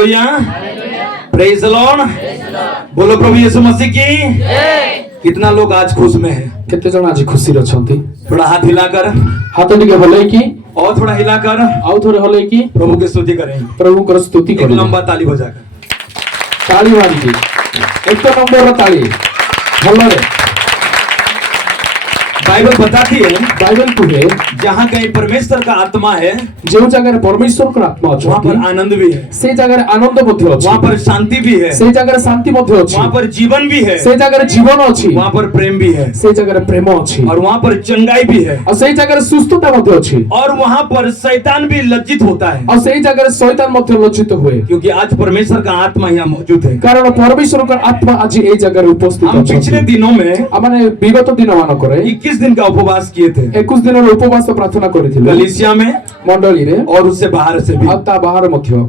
Hallelujah, praise the Lord. बोलो प्रभु यीशु मसीह की। कितना लोग आज खुश में है? केते जण आज खुशी रछंती? थोड़ा हाथ हिलाकर, हाथ टिके हलै की और थोड़ा हिलाकर आउ थोड़े हलै की प्रभु की स्तुति करें। प्रभु को स्तुति एक करें। लंबा ताली बजाकर, ताली मारी की एक नंबर रो ताली हल्ले। बाइबल बताती है बाइबल कुहे जहाँ कहीं परमेश्वर का आत्मा है जो जगह परमेश्वर को आत्मा अछि वहाँ पर आनंद भी है, से जगह आनंद मध्य अछि, वहाँ पर शांति भी है, से जगह शांति मध्य अछि, वहाँ पर जीवन भी है, से जगह जीवन अछि, वहाँ पर प्रेम भी है, से जगह प्रेम अछि, और वहाँ पर चंगाई भी है, और से जगह सुस्थता मध्य अछि, और वहाँ पर शैतान भी लज्जित होता है, और से जगह शैतान मध्य लज्जित हुए, क्योंकि आज परमेश्वर का आत्मा यहाँ मौजूद है। कारण परमेश्वर का आत्मा आज ए जगह उपस्थित हम अछि। पिछले दिनों में आमाने विगत दिन मान करे 21 दिन का उपवास किए थे 21 दिन उपवास प्रार्थना करिथिले गलीसिया में मंडली रे और उससे बाहर से भी। आता बाहर मध्य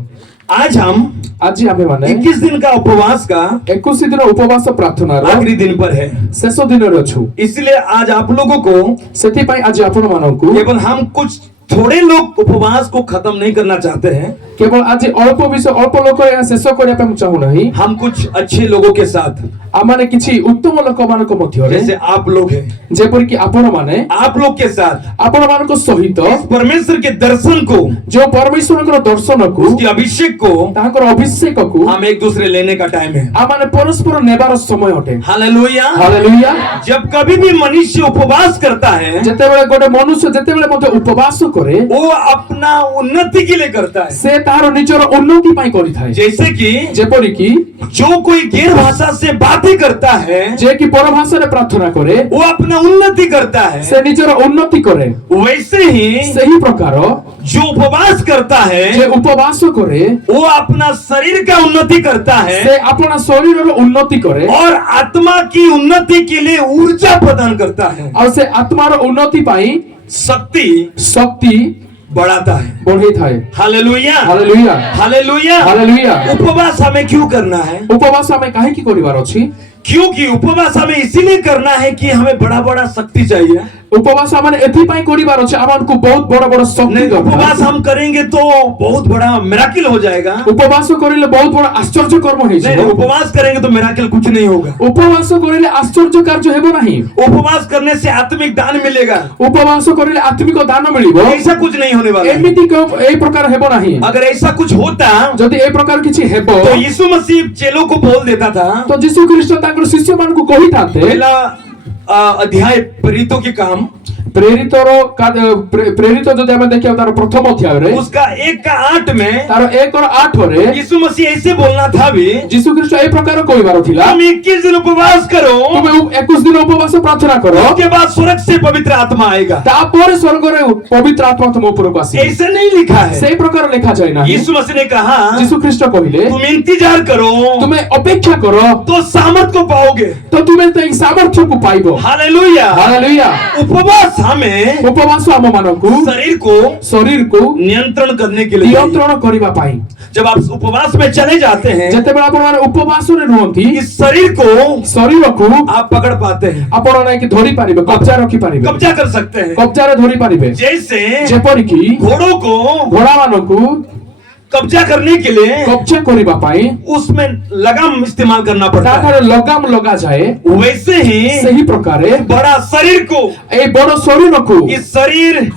आज हम आज आमे माने 21 दिन का उपवास का 21 दिन उपवास प्रार्थना रो आखिरी दिन पर है, शेष दिन रे छु। इसलिए आज आप लोगों को सेति पई आज आपण माननकु केवल हम कुछ थोड़े लोग उपवास को खत्म नहीं करना चाहते हैं, केवल आज अल्प विषय अल्प लोक या शेष करिया पे चाहू नहीं। हम कुछ अच्छे लोगों के साथ आमाने किछि उत्तम लोक मानक मध्य रे जैसे आप लोग हैं, जेपर कि आपण माने आप लोग के साथ आपण मानक सहित इस परमेश्वर के दर्शन को, जो परमेश्वर को दर्शन को उसके अभिषेक को ताकर अभिषेक को हम एक दूसरे लेने का टाइम है। आमाने परस्पर नेबार समय हटे। हालेलुया। हालेलुया। जब कभी भी मनुष्य उपवास करता है जेतेबेले गोटे मनुष्य जेतेबेले मते उपवास करे वो अपना उन्नति के लिए करता है, से तार निजर उन्नति पाई करि थाए। जैसे कि जेपरि कि जो कोई गैर भाषा से बातें करता है जे कि परभाषा रे प्रार्थना करे वो अपना उन्नति करता है, से निजर उन्नति करे। वैसे ही सही प्रकार जो उपवास करता है जे उपवास करे वो अपना शरीर का उन्नति करता है से अपना शरीर रो उन्नति करे और आत्मा की उन्नति के लिए ऊर्जा प्रदान करता है और से आत्मा रो उन्नति पाई शक्ति बढ़ाता है। बढ़े थाए। Hallelujah, hallelujah, hallelujah, hallelujah. उपवास हमें क्यों करना है? उपवास हमें काहे की करिवार अछि? क्योंकि उपवास हमें इसीलिए करना है कि हमें बड़ा बड़ा शक्ति चाहिए। उपवास हमें एथि पाई करिवार अछि हमको बहुत बड़ा बड़ा शक्ति। उपवास हम करेंगे तो बहुत बड़ा मिराकिल हो जाएगा। उपवास करिले बहुत बड़ा आश्चर्य कर्म होई छै। उपवास करेंगे तो मिराकिल कुछ नहीं होगा। उपवास करिले आश्चर्य कार्य हेबो नहीं। उपवास करने से आत्मिक दान मिलेगा। उपवास करिले आत्मिक दान मिलिबो। ऐसा कुछ नहीं होने वाला। एमिति ए प्रकार हेबो नहीं। अगर ऐसा कुछ होता यदि ए प्रकार किछि हेबो तो यीशु मसीह चेलों को बोल देता था, तो यीशु ख्रीष्ट ताकर शिष्य मान को कहि थाते पहला अध्याय प्रेरितों के काम प्रेरित जदि हमें देखियो तार प्रथम अध्याय रे उसका 1:8 में तार 1:8 रे यीशु मसीह ऐसे बोलना था भी यीशु ख्रीष्ट ए प्रकार कहिबार थिला तुम 21 दिन उपवास करो, तुम 21 दिन उपवास प्रार्थना करो, उसके बाद स्वर्ग से पवित्र आत्मा आएगा। तापर स्वर्ग रे पवित्र आत्मा तुम ऊपर को आसीबे। ऐसे नहीं लिखा है, से प्रकार लिखा जाय ना। यीशु मसीह ने कहा यीशु ख्रीष्ट कहिले तुम इंतजार करो, तुम्हें अपेक्षा करो तो सामर्थ को पाओगे, तो तुम्हें तई सामर्थ्य को पाइबो। Hallelujah, hallelujah. उपवास हमें उपवास हम मानकु शरीर को नियंत्रण करने के लिए नियंत्रण करिबा पाई। जब आप उपवास में चले जाते हैं जेतेबेला आपण माने उपवास रे रहंती इस शरीर को आप पकड़ पाते हैं, आपण नै कि धरि पारिबे, कब्जा रखि पारिबे, कब्जा कर सकते हैं, कब्जा रे धरि पारिबे। जैसे जेपरि कि घोड़ा मानकु कब्जा करने के लिए कब्जा करिबा पाई उसमें लगाम इस्तेमाल करना पड़ता है, लगाम लगा जाए। वैसे ही सही प्रकार बड़ा शरीर को ए बड़ शरीर को इस शरीर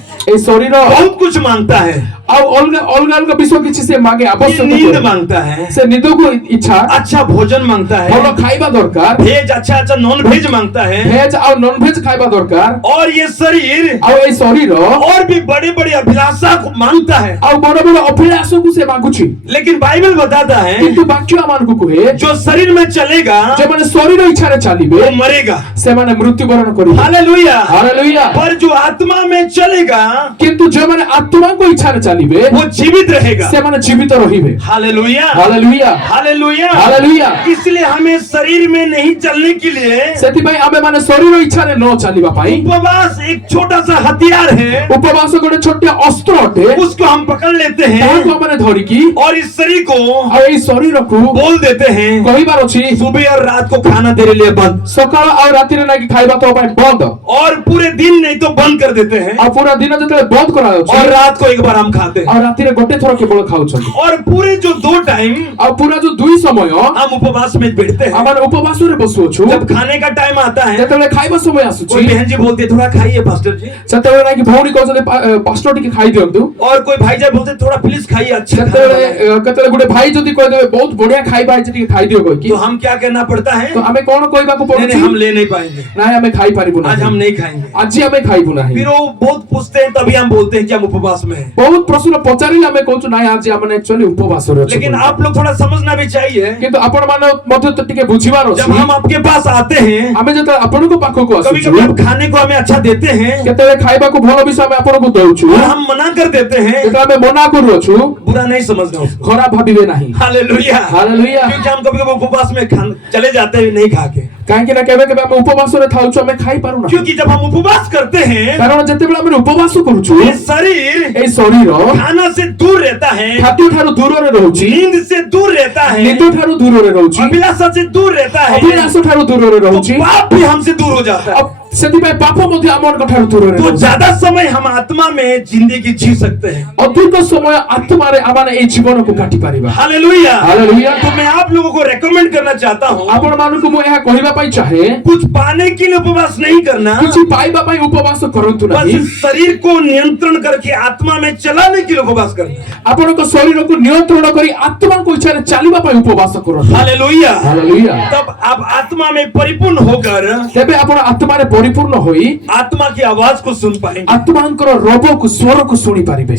बहुत कुछ मांगता है और अलग विषय किछि से मांगे आवश्यक, नींद मांगता है, से नींद को इच्छा, अच्छा भोजन मांगता है, भलो खाइबा दरकार, भेज अच्छा नॉन भेज मांगता है, भेज और नॉन भेज खाइबा दरकार, और ये शरीर और भी बड़े बड़े अभिलाषा को मांगता है और बड़े बड़े अभिलाषा को से मांगुछि। लेकिन बाइबल बताता है किंतु वाक्य आमान को कहे जो शरीर में चलेगा, जे माने शरीर इच्छा रे चलीबे वो मरेगा, से माने मृत्युवरण करिबे। Hallelujah, hallelujah. पर जो आत्मा में चलेगा किंतु जे माने आत्मा को इच्छा रे चलीबे वो जीवित रहेगा, से माने जीवित रहिबे। Hallelujah, hallelujah, hallelujah, hallelujah. इसलिए हमें शरीर में नहीं चलने के लिए सेति भाई आमे माने शरीर इच्छा रे न चलीबा पाई उपवास एक छोटा सा हथियार है। उपवास गोटे छोटे अस्त्र हटे, उसको हम पकड़ लेते हैं ताको माने धरि की और इस शरीर को और इस शरीर को बोल देते हैं कहिबार अछि सुबह और रात को खाना तेरे लिए बंद, सकाळ और राति रे नाही खाइबा तो पाई बंद, और पूरे दिन नहीं तो बंद कर देते हैं, और पूरा दिन जते बंद करा और रात को एक बार हम खा खाते हैं और राति रे गोटे थोर केवल खाउछन और पूरे जो 2 टाइम और पूरा जो दुई समय हम उपवास में बैठते हैं। आमार उपवास रे बसुछु जब खाने का टाइम आता है जेतेबेले खाइबा समय कोई आसुछि बहन जी बोलती है थोड़ा खाइए पास्टर जी, सेतेबेले नाकि भौणी कहछन पास्टर टिके खाइ दियंतु और कोई भाईजा बोलते हैं, थोड़ा प्लीज खाइए अच्छा खाना सेतेबेले बनाइए। केतेबेले गुटे भाई जदी कह देबे बहुत बढ़िया खाइबा टिके खाइ दियो कहि तो हम क्या करना पड़ता है? तो आमे कोन कहबा को नहीं पड़छि हम ले नहीं पाएंगे, नाइ आमे खाइ पारिबु ना आज हम नहीं खाएंगे। आज आमे खाइबु नाही फिर वो बहुत पूछते हैं, तभी हम बोलते हैं कि हम उपवास में हैं। बहुत प्रश्न पचारिले आमे कहछु नाइ आज आमे एक्चुअली उपवास रे लेकिन आप लोग थोड़ा समझना भी चाहिए, किंतु आपण माने मध्य तो टिके बुझिबार जब अछि हम आपके पास आते हैं आमे जत आपण को पाखो को कभी आसुछु कभी आप खाने को हमें अच्छा देते हैं केतेबेले खाइबा को भलो विषय आमे आपण को दउछु और हम मना कर देते हैं, केते आमे मना करूछु बुरा नहीं समझना उसको। खराब भाबिबे नाही हालेलुया हालेलुया क्योंकि हम कभी कभी उपवास में चले जाते हैं नहीं खा के, काहे कि ना केबे केबे आमे उपवास रे थाउछु आमे खाइ पारु ना क्योंकि जब हम उपवास करते हैं कारण जेतेबेले आमे उपवास करूछु ये शरीर ए शरीर खाना से दूर रहता है, खाद्य ठारु दूर रे रहउछि नींद से दूर रहता है, निद ठारु दूर रे रहउछि अभिलाषा से दूर रहता है, अभिलाष ठारु दूर रे तो रहउछि पाप भी हमसे दूर हो जाता है। अब सेति पाप मध्ये आमर ठारु दूर रे तो रहउछि ज्यादा समय हम आत्मा में जिंदगी जी सकते हैं। अधिक समय आत्मा रे आमाने ए जीवन को काटि पारिबा हालेलुया हालेलुया तो मैं आप लोगों को रेकमेंड करना चाहता हूँ, आपण मानको मु एहा कहिबा पई चाहे कुछ पाने के लिए उपवास नहीं करना, किछि पाइबा पई उपवास करंतु बस नाही शरीर को नियंत्रण करके आत्मा में चलाने के लिए उपवास करना। आपण को शरीर को नियंत्रण करी आत्मा को इच्छा रे चालिबा पई उपवास करंतु हालेलुया हालेलुया तब आप आत्मा में परिपूर्ण होकर तेबे आपण आत्मा रे परिपूर्ण होई आत्मा की आवाज को सुन पाएंगे। आत्मांकर रब को स्वर को सुनी पारिबे।